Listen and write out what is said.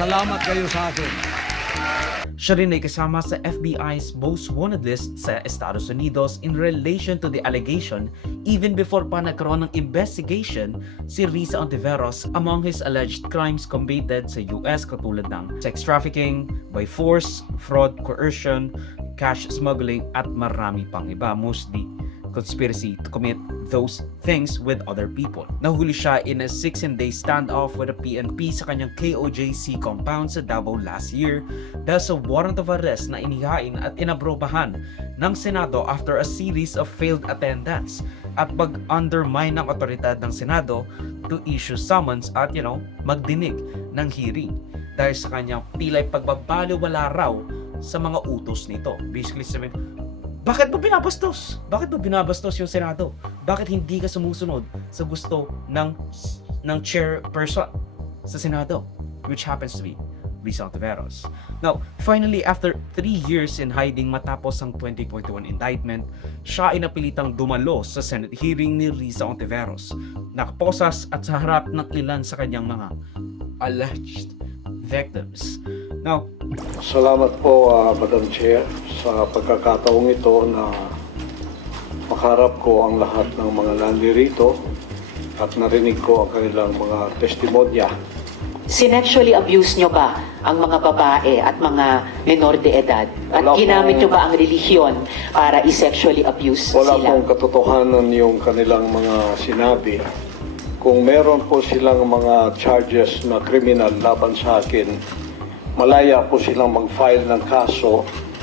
Salamat kayo sa akin. Siya rin ay kasama sa FBI's most wanted list sa Estados Unidos in relation to the allegation even before pa nagkaroon ng investigation si Risa Ontiveros among his alleged crimes committed sa US katulad ng sex trafficking, by force, fraud, coercion, cash smuggling at marami pang iba, mostly conspiracy to commit those things with other people. Nahuli siya in a 16-day standoff with the PNP sa kanyang KOJC compound sa Davao last year dahil sa warrant of arrest na inihain at inaprobahan ng Senado after a series of failed attendance at pag-undermine ng otoridad ng Senado to issue summons at magdinig ng hearing dahil sa kanyang pilay pagbabaliwala raw sa mga utos nito. Basically sabihin, bakit mo binabastos? Bakit mo binabastos yung Senado? Bakit hindi ka sumusunod sa gusto ng chairperson sa Senado, which happens to be Risa Ontiveros? Now, finally, after 3 years in hiding matapos ang 2021 indictment, siya ay napilitang dumalo sa Senate hearing ni Risa Ontiveros. Nakaposas at sa harap ng ilan sa kanyang mga alleged victims. Now, Salamat po, Madam Chair, sa pagkakataong ito na makaharap ko ang lahat ng mga nandirito at narinig ko ang kanilang mga testimonya. Sinexually abuse nyo ba ang mga babae at mga menor de edad? At Wala ginamit nyo pong- ba ang relihiyon para i-sexually abuse Wala sila? pong katotohanan yung kanilang mga sinabi. Kung meron po silang mga charges na kriminal laban sa akin, malaya po silang mag-file ng kaso